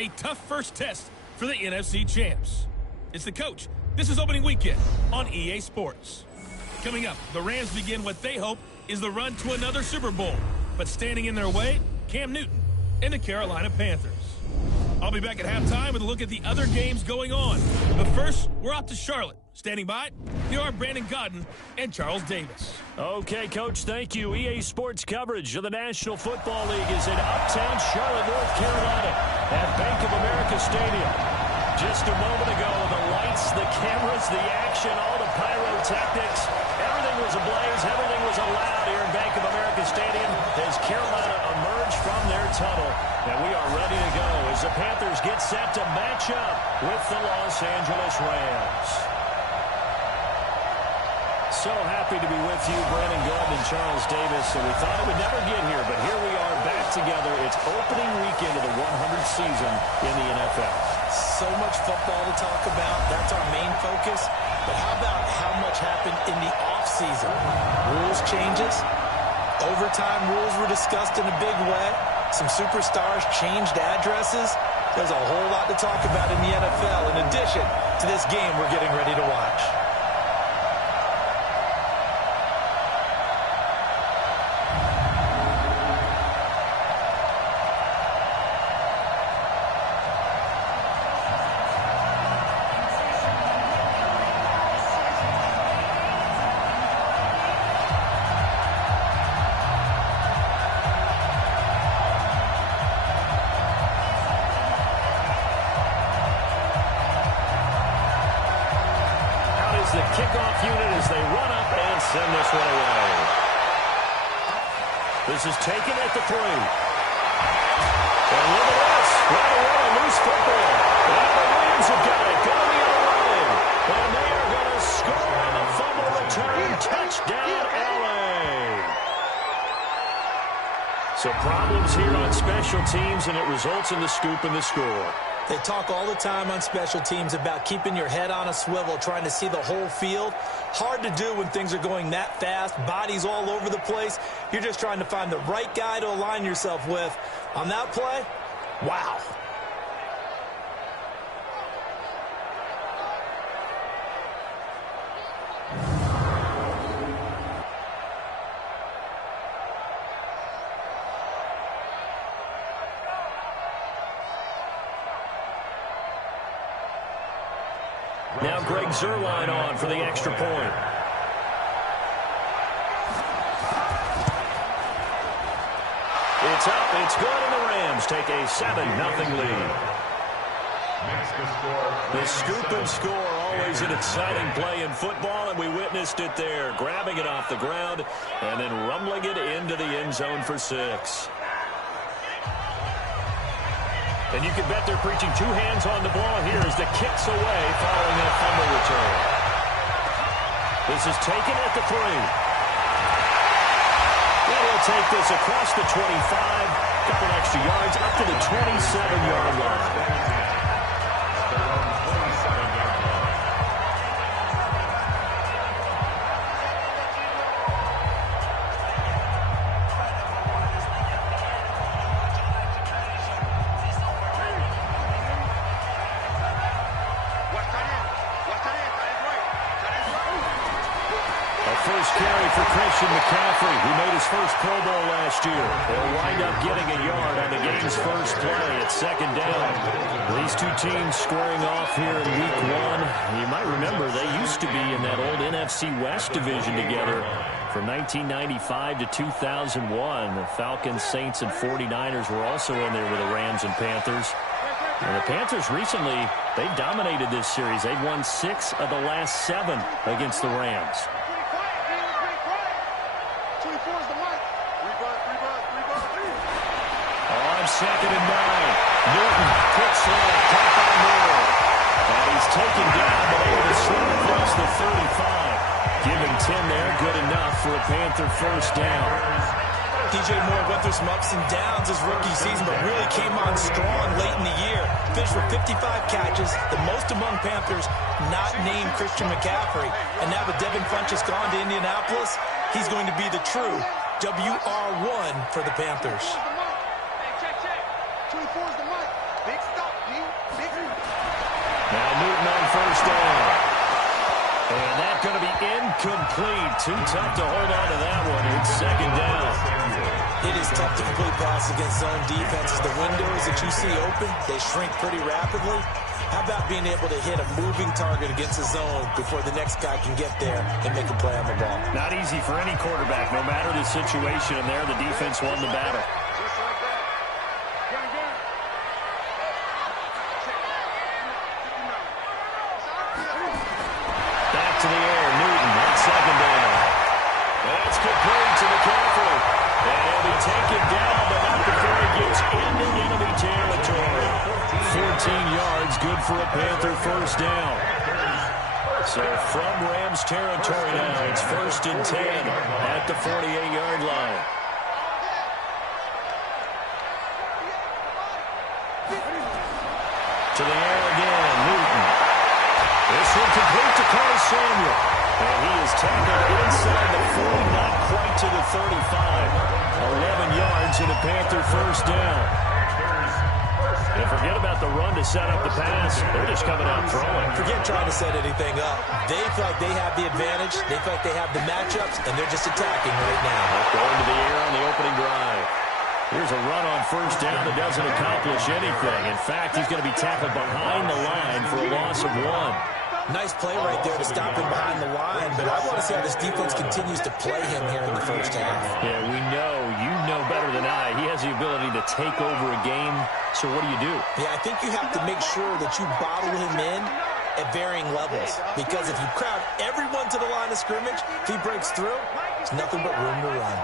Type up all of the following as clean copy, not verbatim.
a tough first test for the NFC champs. It's the coach. This is opening weekend on EA Sports. Coming up, the Rams begin what they hope is the run to another Super Bowl. But standing in their way, Cam Newton and the Carolina Panthers. I'll be back at halftime with a look at the other games going on. But first, we're off to Charlotte. Standing by, here are Brandon Godden and Charles Davis. Okay, Coach, thank you. EA Sports coverage of the National Football League is in uptown Charlotte, North Carolina at Bank of America Stadium. Just a moment ago, the lights, the cameras, the action, all the pyrotechnics, everything was ablaze, everything was allowed here in Bank of America Stadium as Carolina emerged from their tunnel. And we are ready to go as the Panthers get set to match up with the Los Angeles Rams. So happy to be with you, Brandon Godden and Charles Davis. And we thought it would never get here, but here we are back together. It's opening weekend of the 100th season in the NFL. So much football to talk about. That's our main focus. But how about how much happened in the offseason? Rules changes. Overtime rules were discussed in a big way. Some superstars changed addresses. There's a whole lot to talk about in the NFL in addition to this game we're getting ready to watch. The kickoff unit as they run up and send this one away. This is taken at the 3. And look at this. Right away, a loose football. And the Rams have got it. Going the other way. And they are going to score on the fumble return. Touchdown, LA. So problems here on special teams, and it results in the scoop and the score. They talk all the time on special teams about keeping your head on a swivel, trying to see the whole field. Hard to do when things are going that fast, bodies all over the place. You're just trying to find the right guy to align yourself with. On that play, wow. Now Greg Zuerlein on for the extra point. It's up, it's good, and the Rams take a 7-0 lead. The scoop and score, always an exciting play in football, and we witnessed it there, grabbing it off the ground and then rumbling it into the end zone for 6. And you can bet they're preaching 2 hands on the ball here as the kick's away following that fumble return. This is taken at the 3. And he'll take this across the 25, couple extra yards up to the 27-yard line. First carry for Christian McCaffrey, who made his first Pro Bowl last year. He'll wind up getting a yard on the game's first play at 2nd down. These two teams squaring off here in Week 1. You might remember they used to be in that old NFC West division together from 1995 to 2001. The Falcons, Saints, and 49ers were also in there with the Rams and Panthers. And the Panthers recently, they dominated this series. They've won 6 of the last 7 against the Rams. On 2nd and 9, Newton, quick slide, caught by Moore. And he's taken down, but able to swing across the 35. Give him 10 there, good enough for a Panther first down. DJ Moore went through some ups and downs his rookie season, but really came on strong late in the year. Finished with 55 catches, the most among Panthers not named Christian McCaffrey. And now with Devin Funchess gone to Indianapolis, he's going to be the true WR1 for the Panthers. Hey, check. 24's the mic. Big stop. first down. And that's going to be incomplete. Too tough to hold on to that one. It's second down. It is tough to complete passes against zone defenses. The windows that you see open, they shrink pretty rapidly. How about being able to hit a moving target against a zone before the next guy can get there and make a play on the ball? Not easy for any quarterback, no matter the situation. And there, the defense won the battle. Back to the air, Newton on second down. That's complete to McCaffrey. And he'll be taken down, but not before he gets into enemy territory. 14 yards, good for a Panther first down. So from Rams territory now, it's 1st and 10 at the 48-yard line. To the air again, Newton. This one complete to Curtis Samuel. And he is tackled inside the 40, not quite to the 35. 11 yards and a Panther first down. And forget about the run to set up the pass. They're just coming out throwing. Forget trying to set anything up. They feel like they have the advantage. They feel like they have the matchups, and they're just attacking right now. Going to the air on the opening drive. Here's a run on first down that doesn't accomplish anything. In fact, he's going to be tackled behind the line for a loss of 1. Nice play right there to stop him behind the line, but I want to see how this defense continues to play him here in the first half. Yeah, we know. You know better than I. He has the ability to take over a game, so what do? Yeah, I think you have to make sure that you bottle him in at varying levels, because if you crowd everyone to the line of scrimmage, if he breaks through, there's nothing but room to run.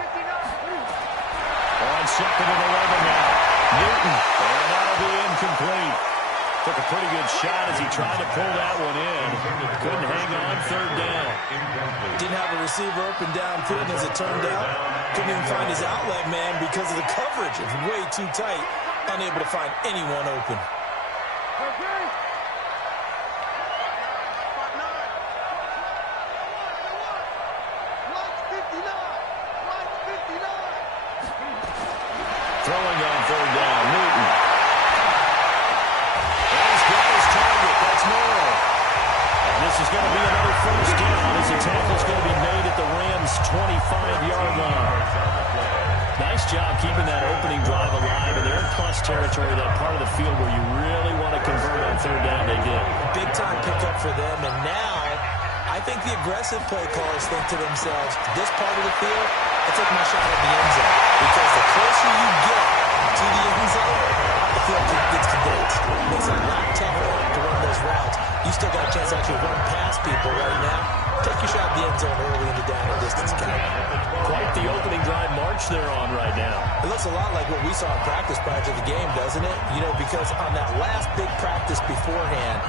On second and 11 now. Newton, and that'll be incomplete. Took a pretty good shot as he tried to pull that one in. Couldn't hang on third down. Didn't have a receiver open downfield as it turned out. Couldn't even find his outlet man because of the coverage. It was way too tight. Unable to find anyone open. Throwing on third down, Newton. And this is going to be another first down as the tackle's going to be made at the Rams' 25-yard line. Nice job keeping that opening drive alive, and they're in plus territory, that part of the field where you really want to convert on third down. They did. Big-time pickup for them, and now I think the aggressive play callers think to themselves, this part of the field, I take my shot at the end zone, because the closer you get to the end zone, the field gets condensed. It makes it a lot tougher to run those routes. You still got a chance to actually run past people right now. Take your shot at the end zone early in the down and distance count. Quite the opening drive march they're on right now. It looks a lot like what we saw in practice prior to the game, doesn't it? You know, because on that last big practice beforehand,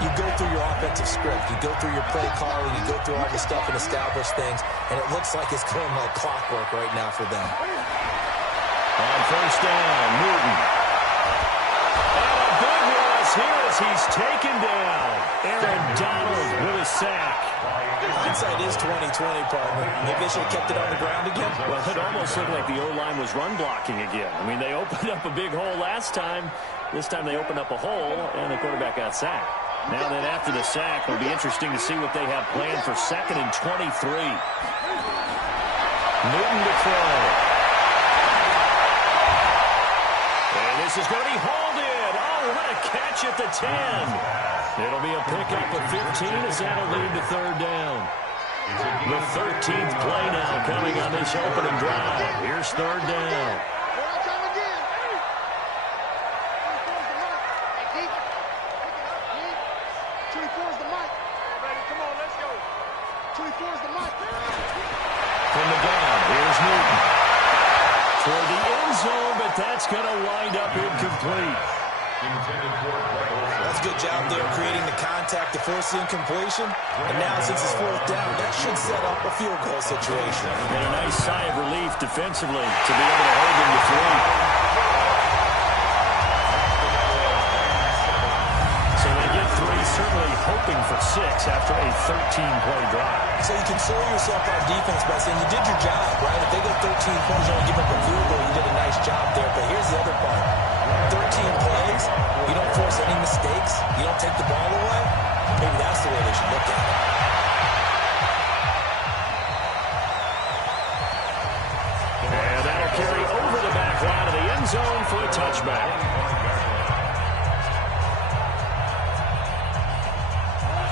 you go through your offensive script. You go through your play calling. You go through all the stuff and establish things. And it looks like it's going like clockwork right now for them. On first down, Newton. And a big loss here as he's taken down. Aaron Donald with a sack. Hindsight is 20/20, partner. Maybe they should have kept it on the ground again. Well, it almost looked like the O-line was run blocking again. I mean, they opened up a big hole last time. This time they opened up a hole, and the quarterback got sacked. Now then, after the sack, it'll be interesting to see what they have planned for 2nd and 23. Newton to throw. And this is going to be hauled in. Oh, what a catch at the 10. It'll be a pickup of 15 as that'll lead to third down. The 13th play now coming on this opening drive. Here's third down. From the gun, here's Newton. Toward the end zone, but that's going to wind up incomplete. That's a good job there, creating the contact to force the incompletion. And now, since it's fourth down, that should set up a field goal situation. And a nice sigh of relief defensively to be able to hold him to 3. So they get 3, certainly hoping for 6 after a 13-play drive. So you console yourself on defense by saying you did your job, right? If they get 13 points, you only give up a field goal, you did a nice job there. But here's the other part. 13 plays, you don't force any mistakes, you don't take the ball away, Maybe that's the way they should look at it. And that'll carry over the back line of the end zone for a touchback.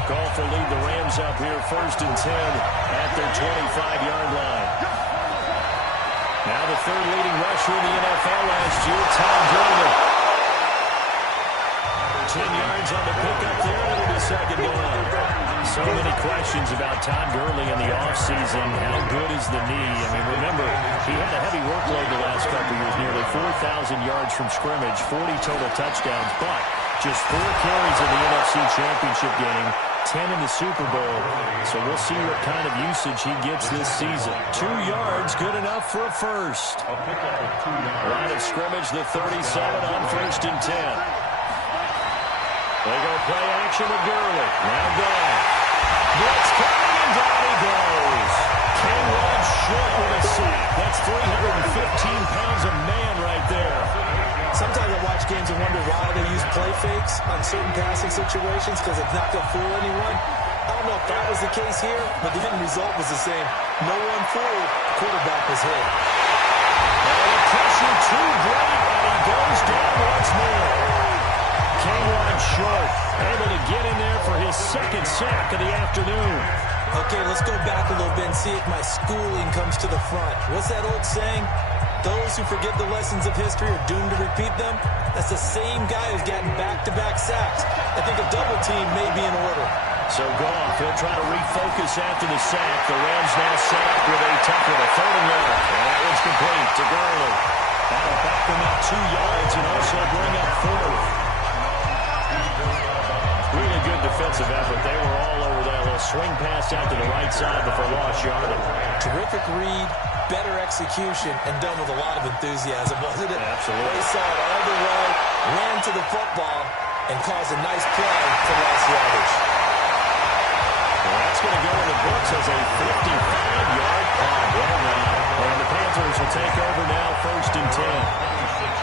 Goff will lead the Rams up here 1st and 10 at their 25-yard line. Now the third leading rusher in the NFL last year, Todd Gurley. 10 yards on the pickup there, and it'll be second down. So many questions about Todd Gurley in the offseason. How good is the knee? I mean, remember, he had a heavy workload the last couple of years, nearly 4,000 yards from scrimmage, 40 total touchdowns, but just 4 carries in the NFC Championship game, 10 in the Super Bowl. So we'll see what kind of usage he gets this season. 2 yards, good enough for a first. Line of scrimmage, the 37 on 1st and 10. They go play action with Gurley. Now down. Blitz coming, and down he goes. King runs short with a sack. That's 315 pounds of man right there. Sometimes I watch games and wonder why they use play fakes on certain passing situations, because it's not going to fool anyone. I don't know if that was the case here, but the end result was the same. No one fooled. The quarterback was hit. And the pressure too great, and he goes down once more. King runs short, able to get in there for his 2nd sack of the afternoon. Okay, let's go back a little bit and see if my schooling comes to the front. What's that old saying? Those who forget the lessons of history are doomed to repeat them. That's the same guy who's gotten back-to-back sacks. I think a double team may be in order. So Goff, he'll try to refocus after the sack. The Rams now set up with a tough one, a 3rd and long. And that one's complete to Gurley. That'll back them up 2 yards and also bring up 4th. Really good defensive effort. They were all over that little swing pass out to the right side before lost yardage. Terrific read, better execution, and done with a lot of enthusiasm, wasn't it? Absolutely. They saw it all the way, ran to the football, and caused a nice play for lost yardage. Well, that's going to go in the books as a 55-yard punt. Well done. And the Panthers will take over now 1st and 10.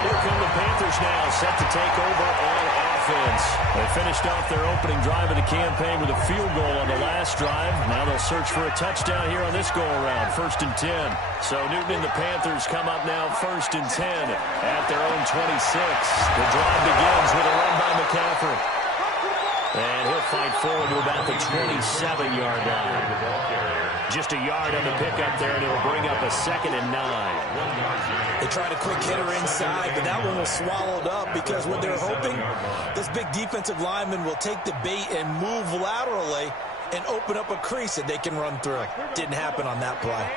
Here come the Panthers now, set to take over on offense. They finished off their opening drive of the campaign with a field goal on the last drive. Now they'll search for a touchdown here on this go-around, 1st and 10. So Newton and the Panthers come up now 1st and 10 at their own 26. The drive begins with a run by McCaffrey. And he'll fight forward to about the 27-yard line. Just a yard on the pickup there, and it'll bring up a 2nd and 9. They tried a quick hitter inside, but that one was swallowed up because what they're hoping, this big defensive lineman will take the bait and move laterally and open up a crease that they can run through. Didn't happen on that play.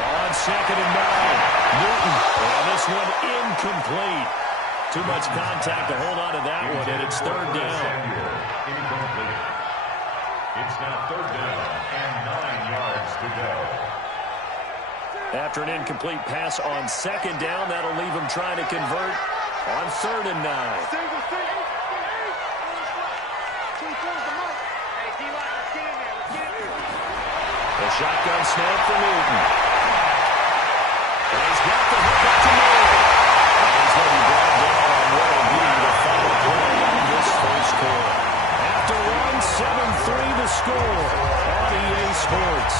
On 2nd and 9, Newton. And this one incomplete. Too much contact to hold on to that one, and it's 3rd down. Incomplete. It's now 3rd down and 9 yards to go. After an incomplete pass on 2nd down, that'll leave him trying to convert on 3rd and 9. The shotgun snap for Newton. And he's got the hook up to Murray. And he's going to be brought down on what will be the final play on this first quarter. After one, 7-3 the score on EA Sports.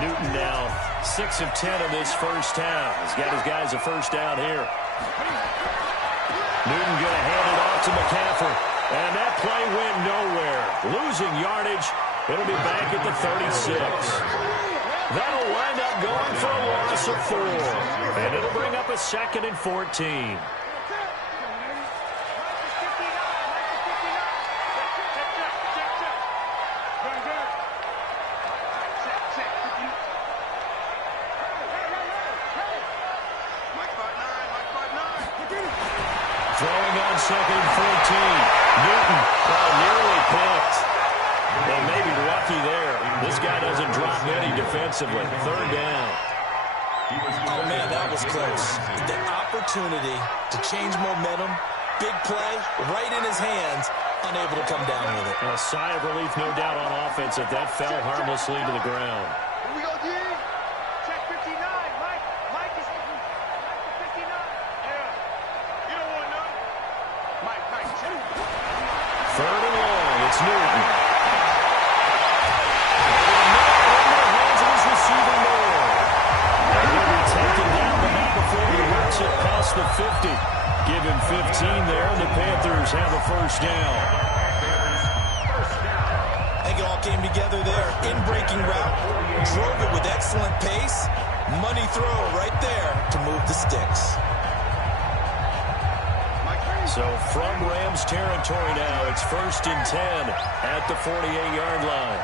Newton now 6 of 10 in this first half. He's got his guys a first down here. Newton going to hand it off to McCaffrey. And that play went nowhere. Losing yardage. It'll be back at the 36. That'll wind up going for a loss of 4. And it'll bring up a 2nd and 14. Throwing on 2nd and 14. Newton, nearly picked. They may be lucky there. This guy doesn't drop many defensively. 3rd down. Oh, man, that was close. The opportunity to change momentum, big play, right in his hands, unable to come down with it. A sigh of relief, no doubt, on offense that fell harmlessly to the ground. Here we go, D. Check 59. Mike is 59. Yeah. You don't want none. Mike, check. Third and long, it's Newton. Hands of his receiver Moore. And he'll be taken down, but not before he works it past the 50. Give him 15 there, and the Panthers have a first down. I think it all came together there. In-breaking route, drove it with excellent pace. Money throw right there to move the sticks. So from Rams territory now, it's 1st and 10 at the 48-yard line.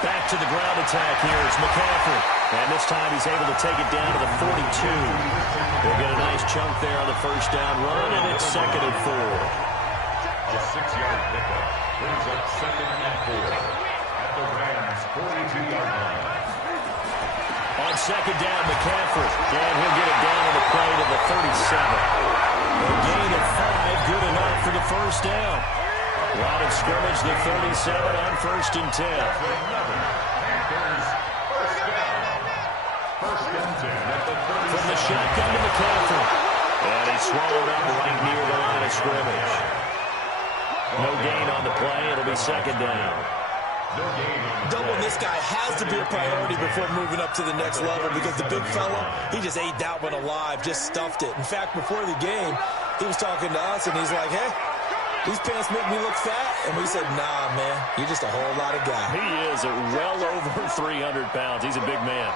Back to the ground attack here is McCaffrey. And this time he's able to take it down to the 42. They'll get a nice chunk there on the first down run, and it's 2nd and 4. A 6-yard pickup brings up 2nd and 4 at the Rams' 42-yard line. On 2nd down, McCaffrey. And he'll get it down on the play to the 37. A gain of 5, good enough for the first down. Line of scrimmage, the 37 on 1st and 10. From the shotgun to McCaffrey. And he's swallowed up right near the line of scrimmage. No gain on the play. It'll be 2nd down. Doubling this guy has to be a priority before moving up to the next level because the big fella, he just ate that one alive, just stuffed it. In fact, before the game, he was talking to us, and he's like, hey, these pants make me look fat. And we said, nah, man, you're just a whole lot of guy. He is at well over 300 pounds. He's a big man.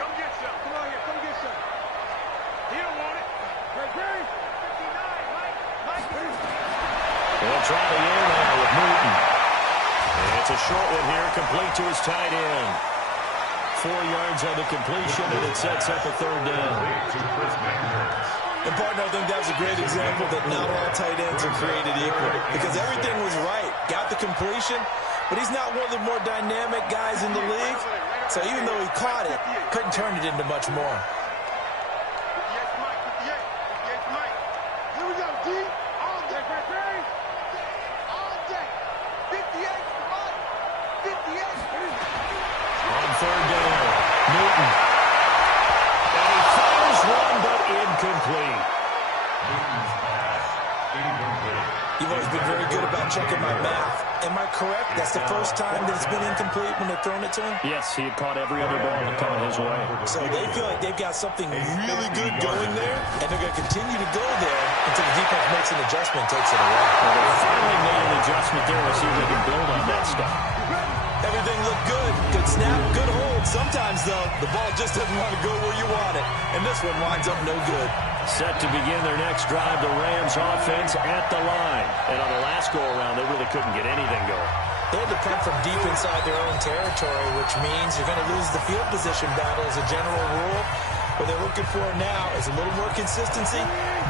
Come get some. Come on here. Come get some. He don't want it. Ray, 59. Mike. They'll try the air now with Newton. And it's a short one here, complete to his tight end. 4 yards on the completion, and it sets up a 3rd down. And, partner, I think that was a great example that not all tight ends are created equal because everything was right. Got the completion, but he's not one of the more dynamic guys in the league. So even though he caught it, couldn't turn it into much more. 58, Mike. 58, Mike. Here we go, D. All day, Ray. All day. 58, Mike. 58. On 3rd down, Newton. And he fires one, but incomplete. Newton's pass, incomplete. You've always been very good about checking my math. Am I correct? That's the first time that it's been incomplete when they've thrown it to him? Yes, he had caught every other ball coming his way. So they feel like they've got something really good going there, and they're going to continue to go there until the defense makes an adjustment and takes it away. Well, they finally made an adjustment there. We'll see if they can build on that stuff. Everything looked good. Good snap, good hold. Sometimes, though, the ball just doesn't want to go where you want it. And this one winds up no good. Set to begin their next drive, the Rams offense at the line. And on the last go-around, they really couldn't get anything going. They had to punt from deep inside their own territory, which means you're going to lose the field position battle as a general rule. What they're looking for now is a little more consistency,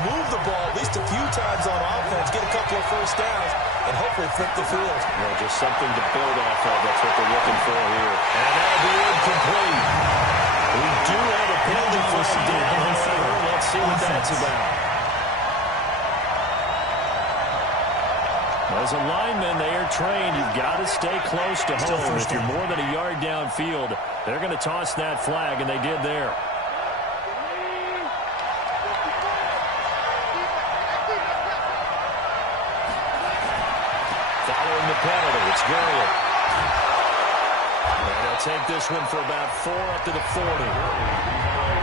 move the ball at least a few times on offense, get a couple of first downs, and hopefully flip the field. Well, just something to build off of. That's what they're looking for here. And that'll be incomplete. We do have a penalty for some down. Let's see what that's about. As a lineman, they are trained. You've got to stay close to home. If you're more than a yard downfield, they're going to toss that flag, and they did there. Following the penalty, it's Gurley. And they'll take this one for about 4 up to the 40.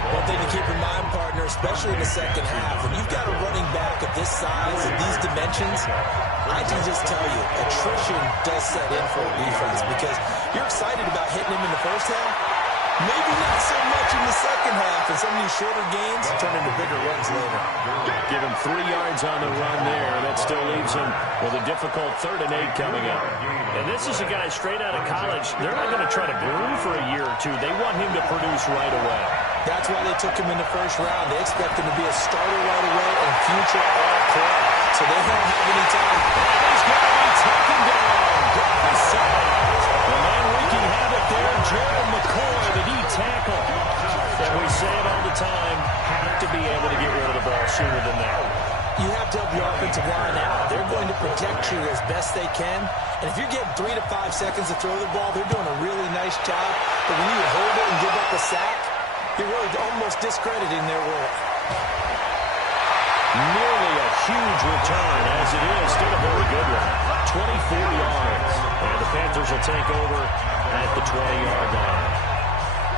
One thing to keep in mind, partner, especially in the second half, when you've got a running back of this size and these dimensions, I can just tell you, attrition does set in for a defense because you're excited about hitting him in the first half. Maybe not so much in the second half, and some of these shorter gains turn into bigger runs later. Give him 3 yards on the run there. That still leaves him with a difficult 3rd and 8 coming up. And this is a guy straight out of college. They're not going to try to groom for a year or two. They want him to produce right away. That's why they took him in the first round. They expect him to be a starter right away and future all-pro. So they don't have any time. And he's going to be taken down. Get the side. The man wreaking havoc Gerald McCoy, the D tackle. And we say it all the time, have to be able to get rid of the ball sooner than that. You have to help your offensive line out. They're going to protect you as best they can. And if you're getting 3 to 5 seconds to throw the ball, they're doing a really nice job. But when you hold it and give up a sack, you're really almost discrediting their work. Nearly a huge return, as it is. Still a very good one. 24 yards. And the Panthers will take over at the 20-yard line.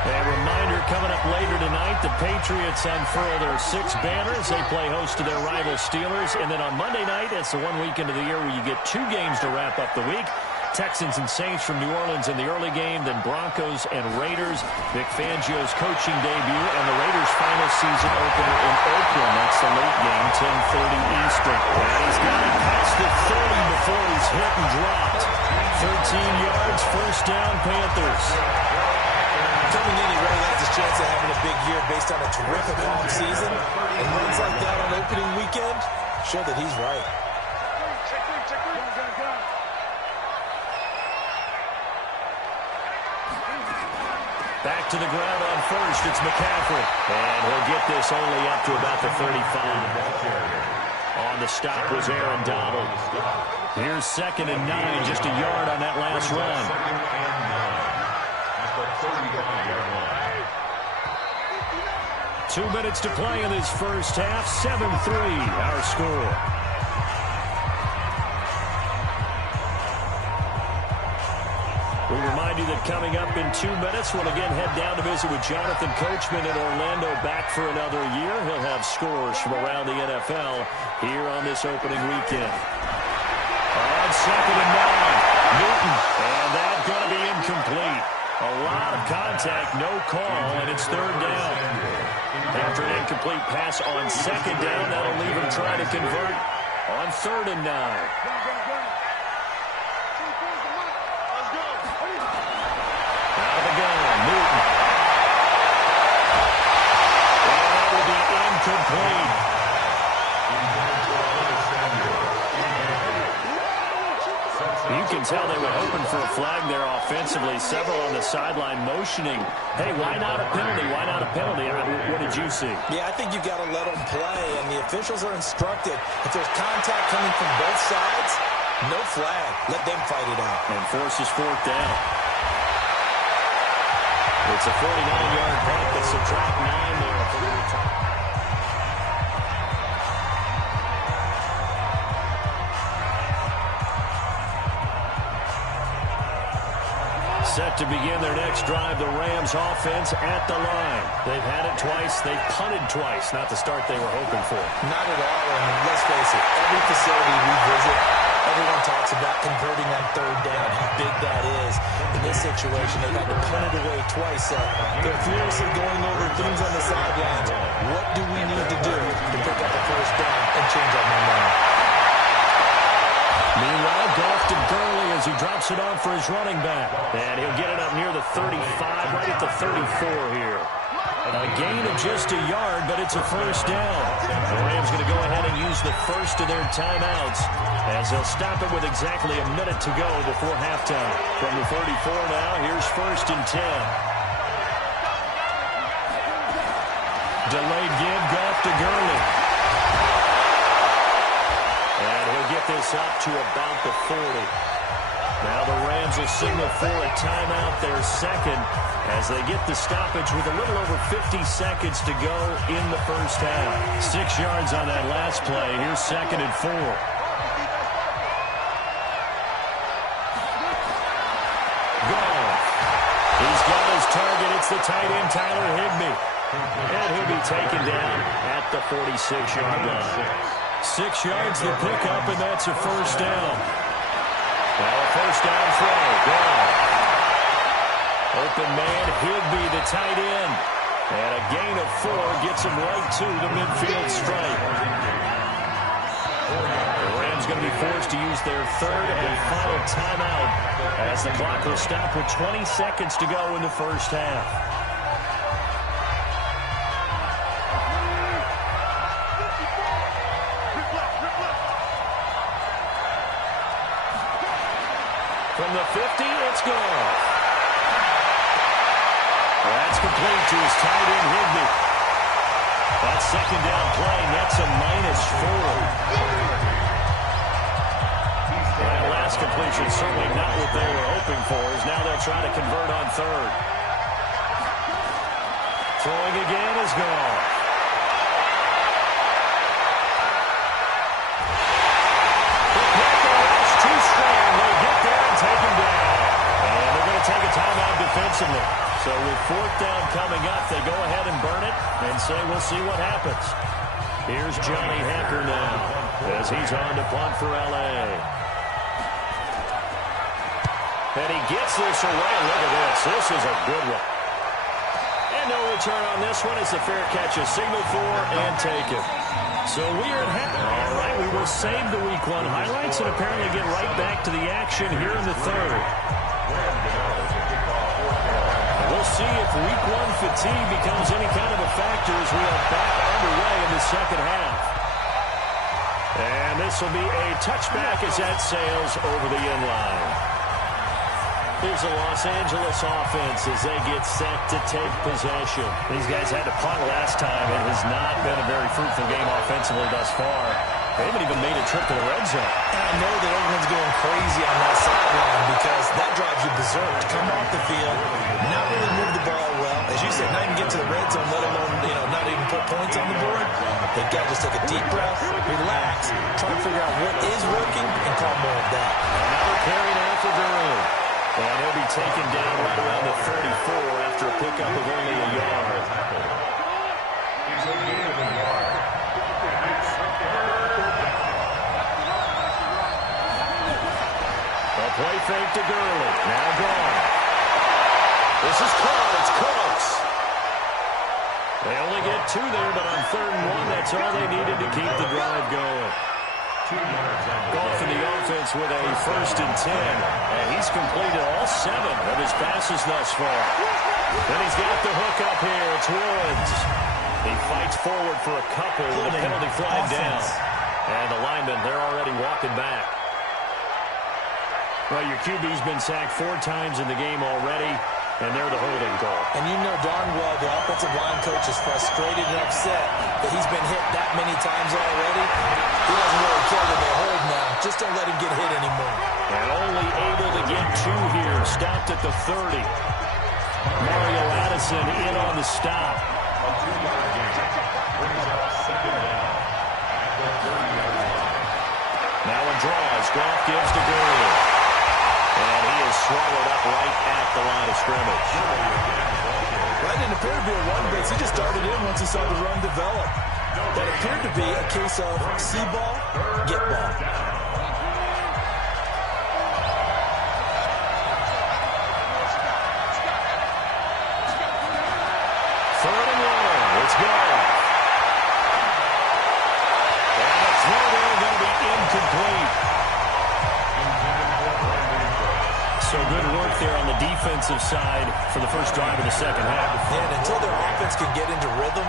A reminder coming up later tonight, the Patriots unfurl their 6 banners. They play host to their rival Steelers. And then on Monday night, it's the one weekend of the year where you get 2 games to wrap up the week. Texans and Saints from New Orleans in the early game, then Broncos and Raiders. Vic Fangio's coaching debut and the Raiders' final season opener in Oakland. That's the late game, 10:30 Eastern. And he's got it past the 30 before he's hit and dropped. 13 yards, first down, Panthers. Coming in, he really likes his chance of having a big year based on a terrific offseason. And runs like that on opening weekend show that he's right. Back to the ground on first, it's McCaffrey. And he'll get this only up to about the 35. On the stop was Aaron Donald. Here's 2nd and 9, just a yard on that last run. 2 minutes to play in this first half. 7-3, our score. We remind you that coming up in 2 minutes, we'll again head down to visit with Jonathan Coachman in Orlando, back for another year. He'll have scores from around the NFL here on this opening weekend. On 2nd and 9, Newton, and that's going to be incomplete. A lot of contact, no call, and it's 3rd down. After an incomplete pass on 2nd down, that'll leave him trying to convert on 3rd and 9. Out of the gun, Newton. And that will be incomplete. You can tell they were hoping for a flag there offensively. Several on the sideline motioning, hey, why not a penalty? Why not a penalty? What did you see? Yeah, I think you've got to let them play, and the officials are instructed. If there's contact coming from both sides, no flag. Let them fight it out. And forces 4th down. It's a 49-yard punt, but subtract 9 there for the return. Set to begin their next drive, the Rams offense at the line. They've had it twice. They've punted twice. Not the start they were hoping for. Not at all, and let's face it, every facility we visit, everyone talks about converting on 3rd down, how big that is. In this situation, they've had to punt it away twice, so they're furiously going over things on the sidelines. What do we need to do to pick up a 1st down and change our momentum? Meanwhile, Goff to Gurley as he drops it on for his running back. And he'll get it up near the 35, right at the 34 here. A gain of just a yard, but it's a 1st down. The Rams going to go ahead and use the first of their timeouts as they'll stop it with exactly a minute to go before halftime. From the 34 now, here's 1st and 10. Delayed give, Goff to Gurley. And he'll get this up to about the 40. Now the Rams will signal for a timeout, their 2nd, as they get the stoppage with a little over 50 seconds to go in the first half. 6 yards on that last play. Here's 2nd and 4. Goff. He's got his target. It's the tight end, Tyler Higbee. And he'll be taken down at the 46-yard line. 6 yards the pickup, and that's a 1st down. Now a 1st down throw. Goff. Open man, Higbee, the tight end. And a gain of 4 gets him right to the midfield stripe. The Rams going to be forced to use their 3rd and final timeout as the clock will stop with 20 seconds to go in the first half. From the 50, it's gone. That's complete to his tight end, Higbee. That second down play nets a -4. That last completion certainly not what they were hoping for, as now they'll try to convert on third. Throwing again is gone. Too strong. They get there and take him down. And they're going to take a timeout defensively. So with fourth down coming up, they go ahead and burn it and say we'll see what happens. Here's Johnny Hecker now as he's on to punt for L.A. And he gets this away. Look at this. This is a good one. And no return on this one. It's a fair catch. A signal for and take it. So we are at half. All right, we will save the Week 1 highlights and apparently get right back to the action here in the third. We'll see if Week 1 fatigue becomes any kind of a factor as we are back underway in the second half. And this will be a touchback as that sails over the end line. Here's the Los Angeles offense as they get set to take possession. These guys had to punt last time. It has not been a very fruitful game offensively thus far. They haven't even made a trip to the red zone. And I know that everyone's going crazy on that sideline because that drives you berserk. Come off the field, not really move the ball well. As you said, not even get to the red zone, let alone, not even put points on the board. They've got to just take a deep breath, relax, try to figure out what is working, and call more of that. Another carry now for Gurley. And he'll be taken down right around the 34 after a pickup of only a yard. He's a gain of a yard. A play fake to Gurley. Now gone. This is caught. It's close. They only get 2 there, but on 3rd and 1, that's all they needed to keep the drive going. Goff in the offense with a 1st and 10. And he's completed all 7 of his passes thus far. Then he's got the hook up here. It's Woods. He fights forward for a couple with a penalty flag down. And the linemen, they're already walking back. Well, your QB's been sacked 4 times in the game already, and they're the holding call. And you know darn well the offensive line coach is frustrated and upset that he's been hit that many times already. He doesn't really care that they hold now. Just don't let him get hit anymore. And only able to get 2 here. Stopped at the 30. Mario Addison in on the stop. Now a draw as Goff gives to Gurley. And he is swallowed up right at the line of scrimmage. That didn't appear to be a run blitz. He just started in once he saw the run develop. That appeared to be a case of see ball, get ball. 3rd and 1. It's gone. And the throw there going to be incomplete. So good work there on the defensive side for the first drive of the second half. And until their offense can get into rhythm,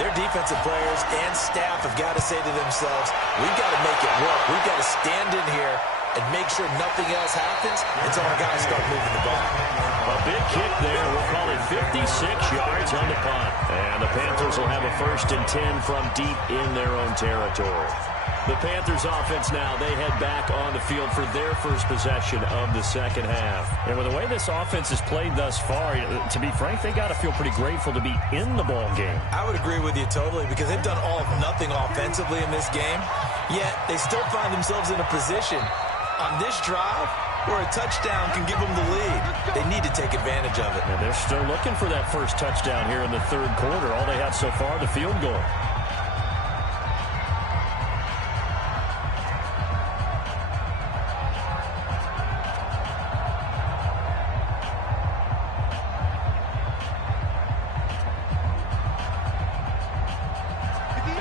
their defensive players and staff have got to say to themselves, we've got to make it work. We've got to stand in here and make sure nothing else happens until our guys start moving the ball. A big kick there. We'll call it 56 yards on the punt. And the Panthers will have a 1st and 10 from deep in their own territory. The Panthers offense now, they head back on the field for their first possession of the second half. And with the way this offense has played thus far, to be frank, they got to feel pretty grateful to be in the ball game. I would agree with you totally because they've done all of nothing offensively in this game, yet they still find themselves in a position on this drive where a touchdown can give them the lead. They need to take advantage of it. And they're still looking for that first touchdown here in the 3rd quarter. All they have so far, the field goal.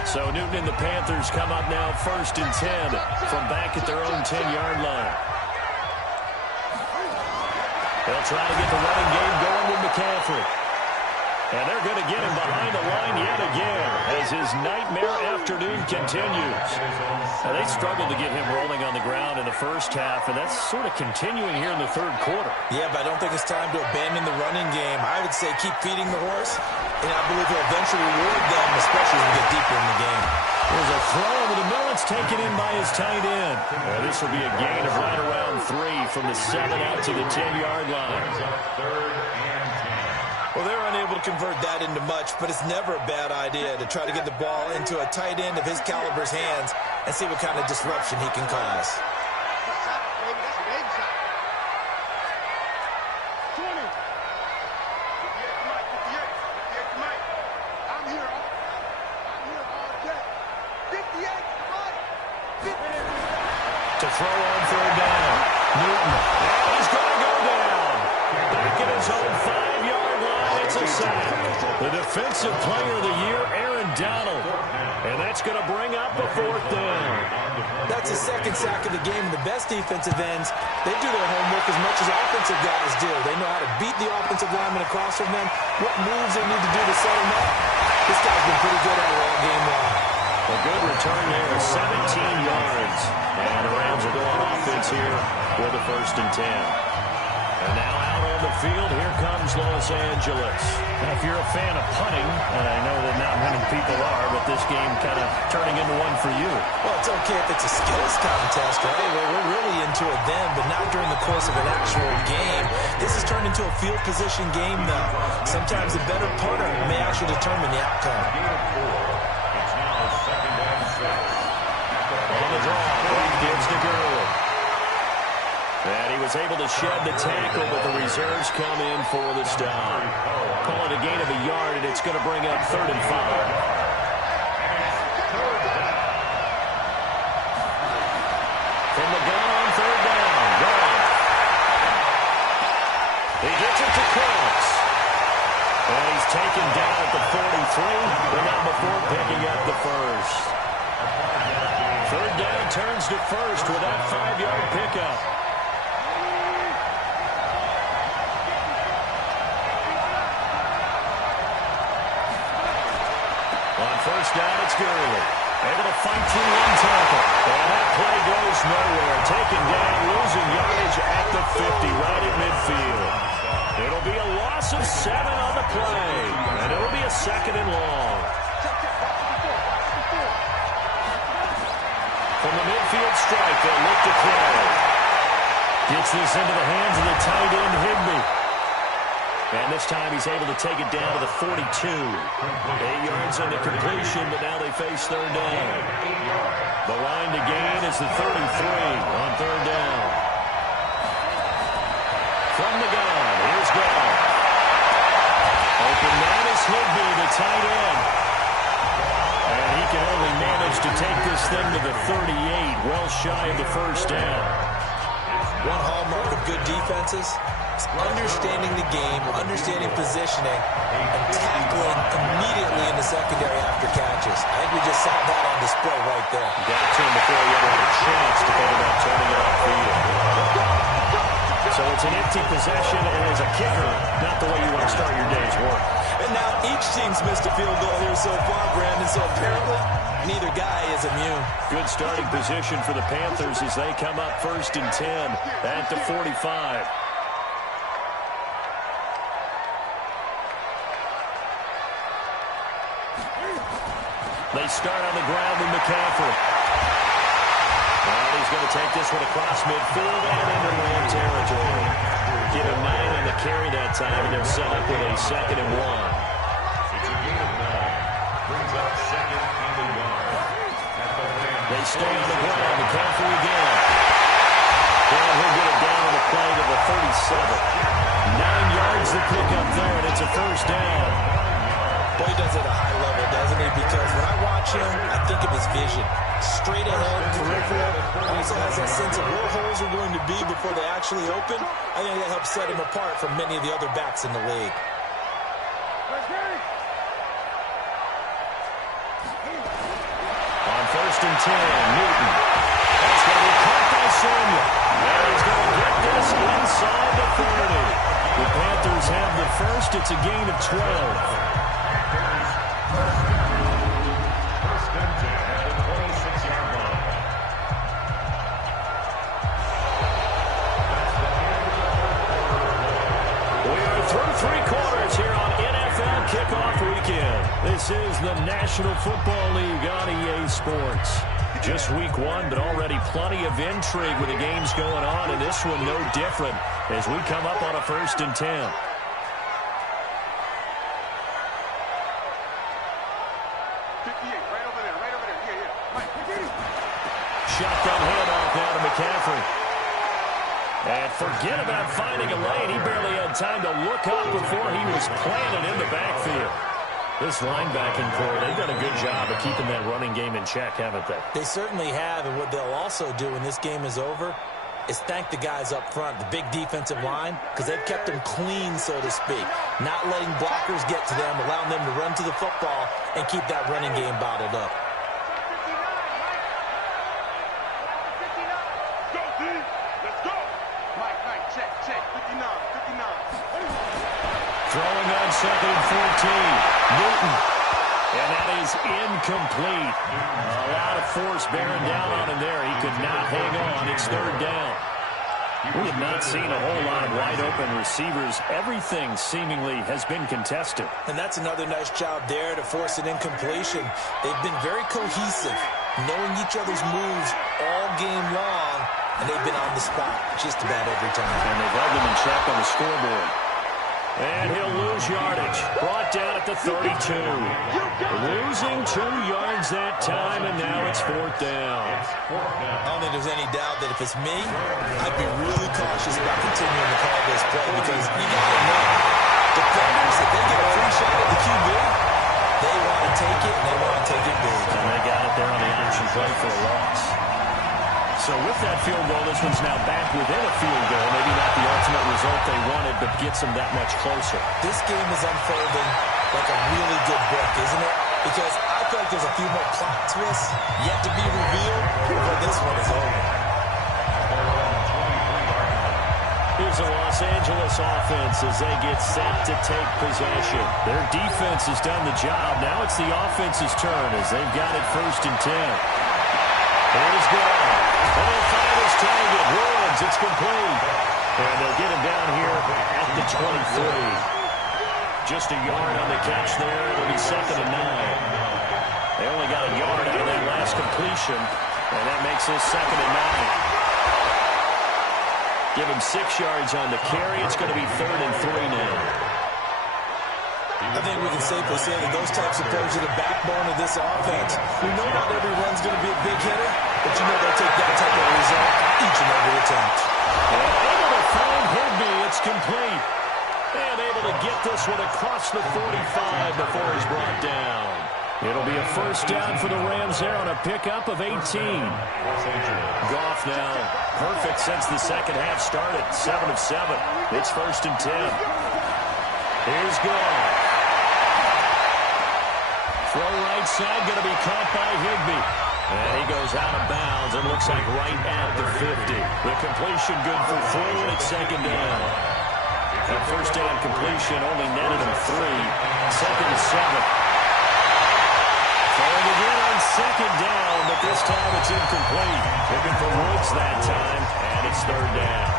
So Newton and the Panthers come up now 1st and 10 from back at their own 10-yard line. They'll try to get the running game going with McCaffrey. And they're going to get him behind the line yet again as his nightmare afternoon continues. Now, they struggled to get him rolling on the ground in the first half, and that's sort of continuing here in the third quarter. Yeah, but I don't think it's time to abandon the running game. I would say keep feeding the horse, and I believe he'll eventually reward them, especially as we get deeper in the game. There's a throw over the middle. It's taken in by his tight end. This will be a gain of right around 3 from the 7 out to the 10-yard line. Well, they're unable to convert that into much, but it's never a bad idea to try to get the ball into a tight end of his caliber's hands and see what kind of disruption he can cause. To throw on third down. Newton. And he's going to go down. Back at his own 5-yard line. It's a sack. The defensive player of the year, Aaron Donald. And that's going to bring up a 4th down. That's his second sack of the game. And the best defensive ends, they do their homework as much as offensive guys do. They know how to beat the offensive lineman across from them, what moves they need to do to set them up. This guy's been pretty good at it all game long. A good return there, 17 yards. And the Rams are going offense here with a 1st and 10. And now out on the field, here comes Los Angeles. And if you're a fan of punting, and I know that not many people are, but this game kind of turning into one for you. Well, it's okay if it's a skills contest, right? Well, we're really into it then, but not during the course of an actual game. This has turned into a field position game, though. Sometimes the better punter may actually determine the outcome. On the draw, Blake gives to Gurley. And he was able to shed the tackle, but the reserves come in for the stop. Call it a gain of a yard, and it's going to bring up 3rd and 5. From the gun on 3rd down. Gone. He gets it to Cross. And he's taken down at the 43, but not before picking up the 1st. 3rd down turns to 1st with that 5-yard pickup. On 1st down, it's Gurley. Able to fight through one tackle. And that play goes nowhere. Taken down, losing yardage at the 50, right at midfield. It'll be a loss of 7 on the play. And it'll be a 2nd and long. From the midfield strike, they'll look to throw. Gets this into the hands of the tight end, Higbee. And this time he's able to take it down to the 42. 8 yards on the completion, but now they face 3rd down. The line to gain is the 33 on 3rd down. From the gun, here's Gone. Open man is Higbee, the tight end. And he can only manage to take this thing to the 38, well shy of the 1st down. One hallmark of good defenses is understanding the game, understanding positioning, and tackling immediately in the secondary after catches. I think we just saw that on display right there. Got it to him before he ever had a chance to think about turning it upfield. So it's an empty possession, and as a kicker, not the way you want to start your day's work. And now each team's missed a field goal here so far, Brandon, so apparently neither guy is immune. Good starting position for the Panthers as they come up 1st and 10 at the 45. They start on the ground with McCaffrey. And he's going to take this one across midfield and into Ram territory. Give him 9 on the carry that time, and they're set up with a 2nd and 1. It's a gain of 9. Brings up 2nd and 1. They stay on the ground. McCaffrey again. And he'll get it down on the play to the 37. 9 yards to pick up there, and it's a 1st down. Boy, he does it at a high level, doesn't he? Because when I watch him, I think of his vision. Straight ahead, peripheral. He also has that sense of where holes are going to be before they actually open. I think that helps set him apart from many of the other backs in the league. On 1st and 10, Newton. That's going to be caught by Samuel. And he's going to get this inside the 30. The Panthers have the 1st. It's a gain of 12. 1st and 10. the National Football League on EA Sports. Just week one, but already plenty of intrigue with the games going on, and this one no different as we come up on a 1st and 10. Shotgun handoff now to McCaffrey. And forget about finding a lane. He barely had time to look up before he was planted in the backfield. This linebacking core, they've done a good job of keeping that running game in check, haven't they? They certainly have, and what they'll also do when this game is over is thank the guys up front, the big defensive line, because they've kept them clean, so to speak. Not letting blockers get to them, allowing them to run to the football and keep that running game bottled up. Throwing on 2nd and 14. Newton. And that is incomplete. A lot of force bearing down on him there. He could not hang on. It's 3rd down. We have not seen a whole lot of wide-open receivers. Everything seemingly has been contested. And that's another nice job there to force an incompletion. They've been very cohesive, knowing each other's moves all game long, and they've been on the spot just about every time. And they've held them in check on the scoreboard. And he'll lose yardage. Brought down at the 32. Losing 2 yards that time, and now it's 4th down. I don't think there's any doubt that if it's me, I'd be really cautious about continuing to call this play because you got to know, defenders, if they get a free shot at the QB, they want to take it, and they want to take it big. And they got it there on the option play for a loss. So with that field goal, this one's now back within a field goal. Maybe not the ultimate result they wanted, but gets them that much closer. This game is unfolding like a really good book, isn't it? Because I feel like there's a few more plot twists yet to be revealed before this one is over. Here's the Los Angeles offense as they get set to take possession. Their defense has done the job. Now it's the offense's turn as they've got it 1st and 10. Here's Gordon. And they'll find his target. Woods, it's complete. And they'll get him down here at the 23. Just a yard on the catch there. It'll be 2nd and 9. They only got a yard out of that last completion, and that makes this 2nd and 9. Give him 6 yards on the carry. It's going to be 3rd and 3 now. I think we can safely say that those types of plays are the backbone of this offense. We know not every run's going to be a big hitter, but you know they'll take that type of result each and every attempt. And able to find Higby. It's complete. And able to get this one across the 45 before he's brought down. It'll be a 1st down for the Rams there on a pickup of 18. Goff now perfect since the second half started. 7 of 7. It's 1st and 10. Here's Goff. Throw right side, going to be caught by Higby. And he goes out of bounds. It looks like right at the 50. The completion good for 3, and it's 2nd down. That 1st down completion only netted him 3. 2nd and 7. Throwing again on 2nd down, but this time it's incomplete. Looking for Woods that time, and it's 3rd down.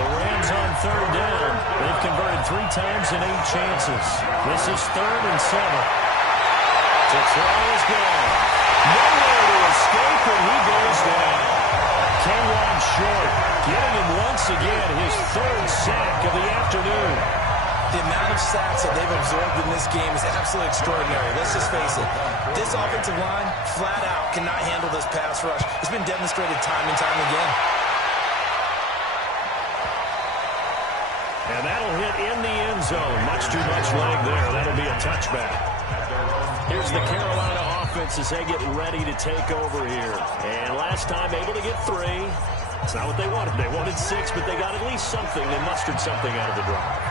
The Rams on 3rd down. They've converted 3 times in 8 chances. This is 3rd and 7. To throw is gone. Nowhere to escape, and he goes down. K1 short, getting him once again his 3rd sack of the afternoon. The amount of sacks that they've absorbed in this game is absolutely extraordinary. Let's just face it. This offensive line, flat out, cannot handle this pass rush. It's been demonstrated time and time again. And that'll hit in the end zone. Much too much leg there. That'll be a touchback. Here's the Carolina offense as they get ready to take over here. And last time able to get 3. It's not what they wanted. They wanted 6, but they got at least something. They mustered something out of the drive.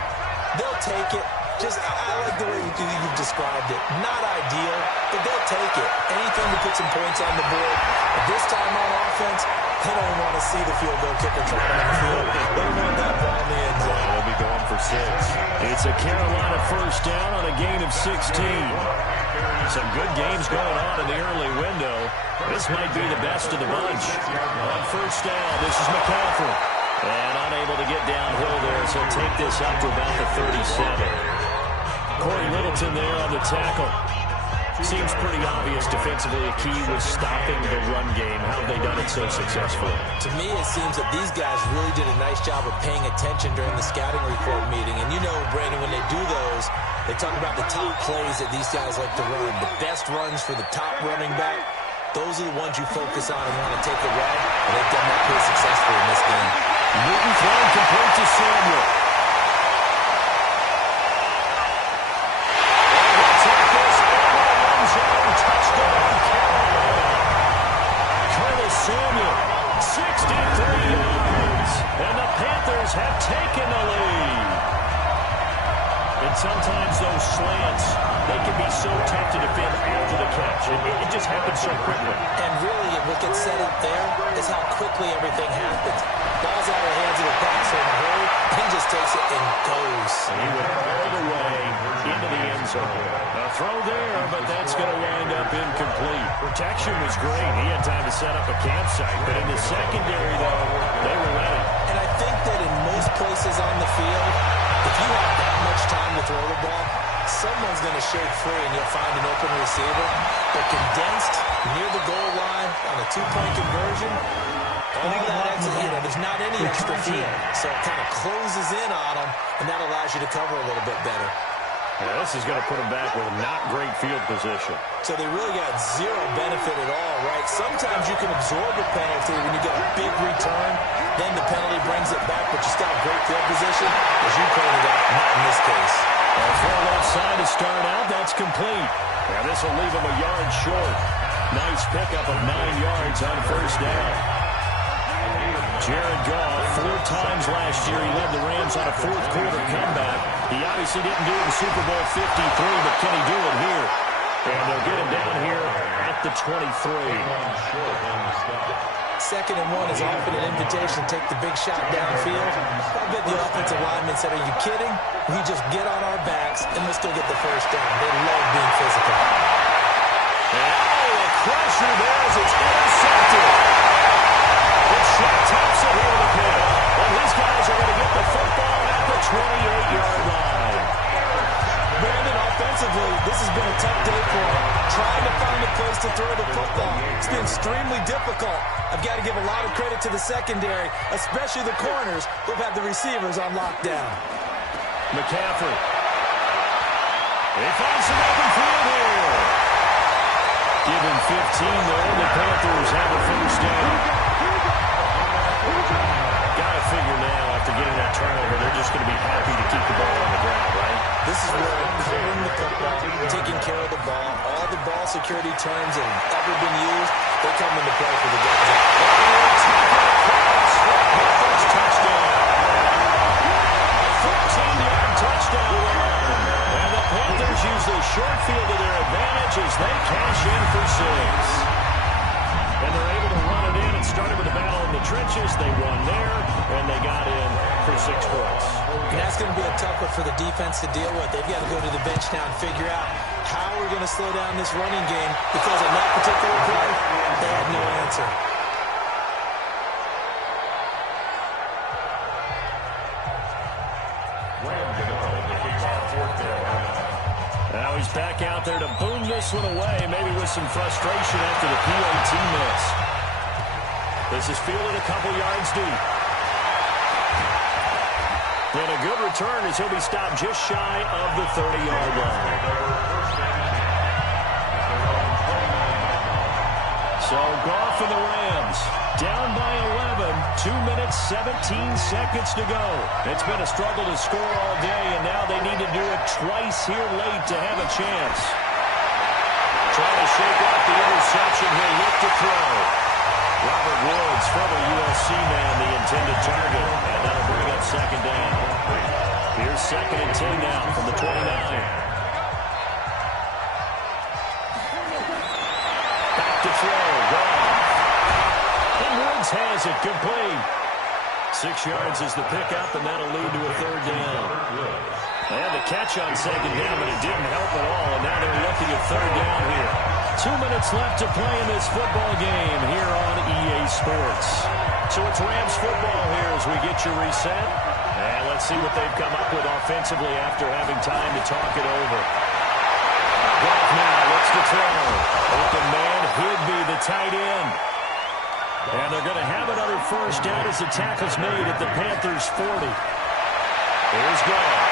They'll take it. I like the way you've described it. Not ideal, but they'll take it. Anything to put some points on the board. But this time on offense, they don't want to see the field goal kicker trying on the field. They want that ball in the end zone. They'll be going for 6. It's a Carolina 1st down on a gain of 16. Some good games going on in the early window. This might be the best of the bunch. On 1st down, this is McCaffrey. And unable to get downhill there, so take this up to about the 37. Corey Littleton there on the tackle. Seems pretty obvious defensively a key was stopping the run game. How have they done it so successfully? To me, it seems that these guys really did a nice job of paying attention during the scouting report meeting. And you know, Brandon, when they do those, they talk about the top plays that these guys like to run. The best runs for the top running back, those are the ones you focus on and want to take away. And they've done that pretty successfully in this game. Newton throwing complete to Samuel. Samuel, 63 yards, and the Panthers have taken the lead. And sometimes those slants, they can be so tough to defend after the catch. It just happens so quickly. And really, what gets set up there is how quickly everything happens. Ball's out of the hands of the passer in a hurry, he just takes it and goes. And he went all the way into the end zone. A throw there, but that's going to wind up incomplete. Protection was great. He had time to set up a campsite. But in the secondary, though, they were ready. And I think that in most places on the field, if you have that much time to throw the ball, someone's going to shake free and you'll find an open receiver. But condensed, near the goal line, on a two-point conversion, all that extra, there's not any extra field. So it kind of closes in on them, and that allows you to cover a little bit better. Yeah, this is going to put them back with not great field position. So they really got zero benefit at all, right? Sometimes you can absorb a penalty when you get a big return, then the penalty brings it back, but you still have great field position. As you pointed out, not in this case. Throw left side to start out, that's complete. Now this will leave them a yard short. Nice pickup of 9 yards on first down. Jared Goff, 4 times last year, he led the Rams on a fourth quarter comeback. He obviously didn't do it in Super Bowl 53, but can he do it here? And they'll get him down here at the 23. 2nd and 1 is often an invitation to take the big shot downfield. I bet the offensive lineman said, are you kidding? We just get on our backs and let's go get the first down. They love being physical. And a crusher there as it's intercepted. Tops it here to pick. And these guys are going to get the football at the 28-yard line. Brandon, offensively, this has been a tough day for him. Trying to find a place to throw the football. It's been extremely difficult. I've got to give a lot of credit to the secondary, especially the corners who've had the receivers on lockdown. McCaffrey. They find some open field here. Give him 15 there. The Panthers have a first down. Got to figure now, after getting that turnover, they're just going to be happy to keep the ball on the ground, right? This is where covering the football, taking care of the ball, all the ball security terms that have ever been used, they come into play for the guys. First touchdown. 14-yard touchdown. And the Panthers use the short field to their advantage as they cash in for 6. And they're able to run it in. It started with a battle in the trenches. They won there, and they got in for 6 points. And that's going to be a tough one for the defense to deal with. They've got to go to the bench now and figure out how we're going to slow down this running game because on that particular play, they had no answer. Now he's back out there to boom this one away, maybe with some frustration after the PAT miss. This is fielded a couple yards deep. And a good return as he'll be stopped just shy of the 30-yard line. So Goff and the Rams down by 11, 2 minutes, 17 seconds to go. It's been a struggle to score all day, and now they need to do it twice here late to have a chance. Trying to shake off the interception. He'll look to throw. Robert Woods, former USC man, the intended target, and that'll bring up 2nd down. Here's 2nd and 10 now from the 29. Back to throw. And Woods has it complete. 6 yards is the pickup, and that'll lead to a 3rd down. They had the catch on 2nd down, but it didn't help at all, and now they're looking at 3rd down here. 2 minutes left to play in this football game here on EA Sports. So it's Rams football here as we get you reset. And let's see what they've come up with offensively after having time to talk it over. Goff now looks to throw. Open man, Higby, the tight end. And they're going to have another first down as the tackle's made at the Panthers' 40. Here's Goff.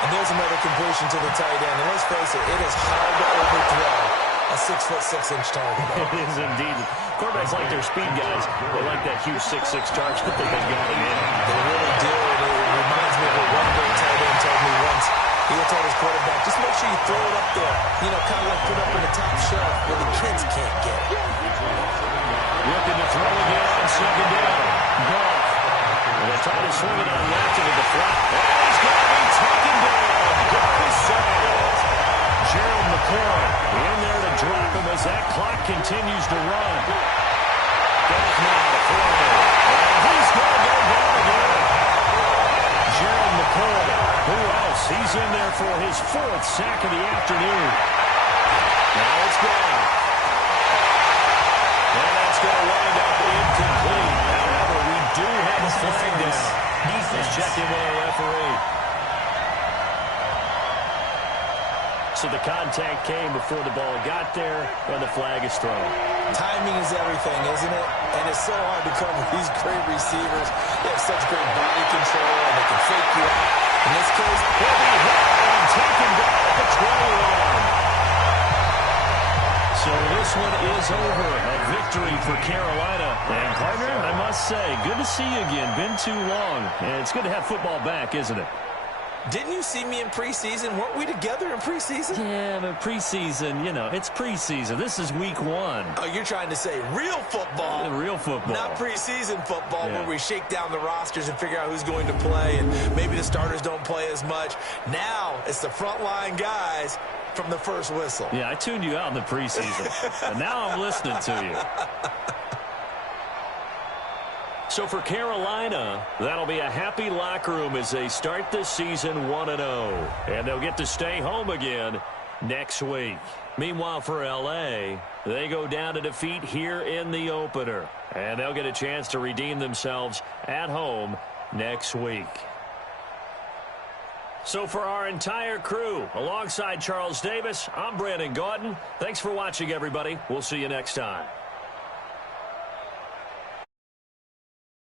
And there's another completion to the tight end. And let's face it, it is hard to overthrow a 6'6" target. It is indeed. Quarterbacks like their speed guys. They like that huge 6'6" target that they've got in it. They really do. And it reminds me of what one great tight end told me once. He told his quarterback, just make sure you throw it up there. You know, kind of like put up in the top shelf where the kids can't get it. Looking to throw again on second down. Goff. And they try to swing it on left into the flat. Oh, he's going to be taken down. Goff saves. Gerald McCoy in there to drop him as that clock continues to run. Goff now to throw. And he's going to go down again. Gerald McCoy. Who else? He's in there for his 4th sack of the afternoon. Now it's gone. And that's going to wind up incomplete. However, we do have a flag down. Let's check in with our referee. So the contact came before the ball got there, and the flag is thrown. Timing is everything, isn't it? And it's so hard to cover these great receivers. They have such great body control, and they can fake you out. In this case, he'll be hit and taken down at the 20-line. So this one is over. A victory for Carolina. And, partner, I must say, good to see you again. Been too long. And it's good to have football back, isn't it? Didn't you see me in preseason? Weren't we together in preseason? Yeah, but preseason, you know, it's preseason. This is week 1. Oh, you're trying to say real football. Real football. Not preseason football where we shake down the rosters and figure out who's going to play, and maybe the starters don't play as much. Now it's the frontline guys from the first whistle. Yeah, I tuned you out in the preseason, and now I'm listening to you. So for Carolina, that'll be a happy locker room as they start this season 1-0. And they'll get to stay home again next week. Meanwhile, for L.A., they go down to defeat here in the opener. And they'll get a chance to redeem themselves at home next week. So for our entire crew, alongside Charles Davis, I'm Brandon Gaudin. Thanks for watching, everybody. We'll see you next time.